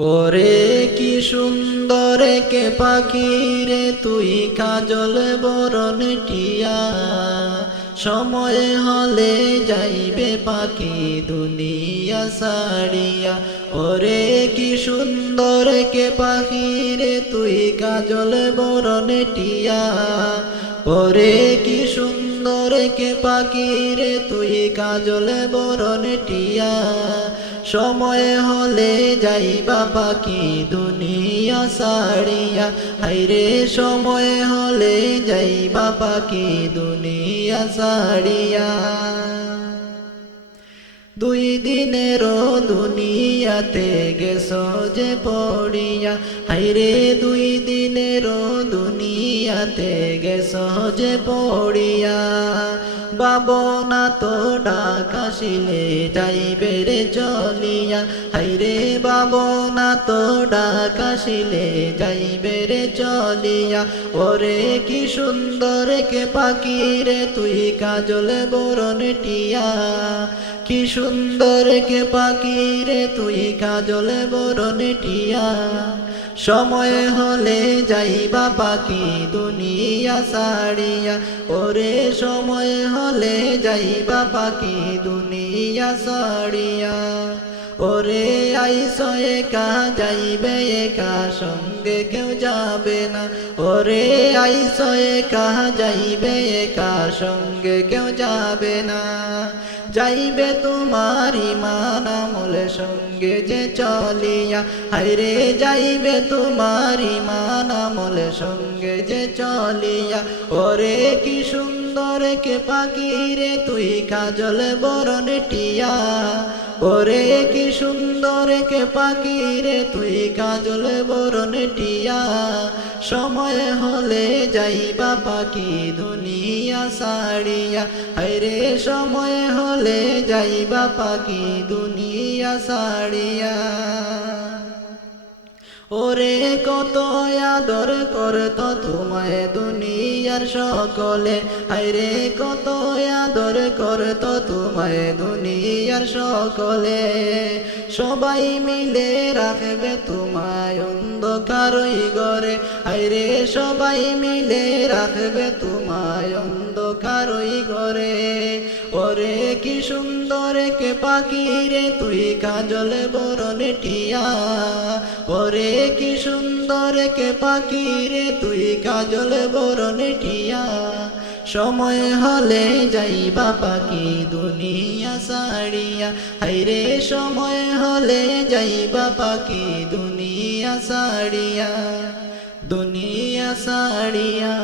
ওরে কি সুন্দর কে পাখি রে, তুই কাজল বরণ টিয়া। সময় হলে যাইবে পাখি দুনিয়া সাড়িয়া ওরে কি সুন্দর কে পাখি রে, তুই কাজল বরণ টিয়া। ওরে কি সুন্দর কে পাখি রে, তুই কাজল বরণ টিয়া। সময় হলে যাইবা পাখি দুনিয়া সাড়িয়া হাইরে, সময় হলে যাইবা পাখি দুনিয়া সাড়িয়া দুই দিনেরও দুনিয়াতে গেছো যে পড়িয়া। হাইরে, দুই দিনেরও দুনিয়াতে গেছো যে পড়িয়া। বাবনা তো ডাকাশিলে যাইবে রে চলিয়া। হাইরে বাবনা তো ডাকাশিলে যাইবে রে চলিয়া। ওরে কি সুন্দর কে পাখি রে, তুই কাজল বরণ টিয়া। কি সুন্দর কে পাখি রে, তুই কাজল বরণ টিয়া। সময় হলে যাইবা পাখি দুনিয়া সারিয়া? ওরে সময় হলে যাইবা পাখি দুনিয়া সাড়িয়া ওরে আইসো, একা যাইবে, একা সঙ্গে কেউ যাবে না। ওরে আইসো, একা যাইবে, একা সঙ্গে কেউ যাবে না। যাইবে তোমার ইমান, আমল সঙ্গে যে চলিয়া। হাইরে যাইবে তোমার ইমান, আমল সঙ্গে যে চলিয়া। ওরে কি সুন্দর কে পাখি রে তুই কাজল বরণ টিয়া। ওরে কি সুন্দর কে পাখি রে, তুই কাজল বরণ টিয়া। সময় হলে যাইবা পাখি দুনিয়া সাড়িয়া হাইরে সময় হলে যাইবা পাখি দুনিয়া সাড়িয়া ওরে কত আদর করত তোমায় দুনিয়ার সকলে। হাইরে কত আদর করত তোমায় দুনিয়ার সকলে। সবাই মিলে রাখবে তোমায় অন্ধকারই গরে হাইরে সবাই মিলে রাখবে তোমায় অন্ধকারই গরে ওরে কি সুন্দর, কে পাখি রে তুই কাজল বরণ টিয়া ওরে কি সুন্দর, কে পাখি রে তুই কাজল বরণ টিয়া সময় হলে যাইবা পাখি দুনিয়া সাড়িয়া হাইরে সময় হলে যাইবা পাখি দুনিয়া সাড়িয়া দুনিয়া সাড়িয়া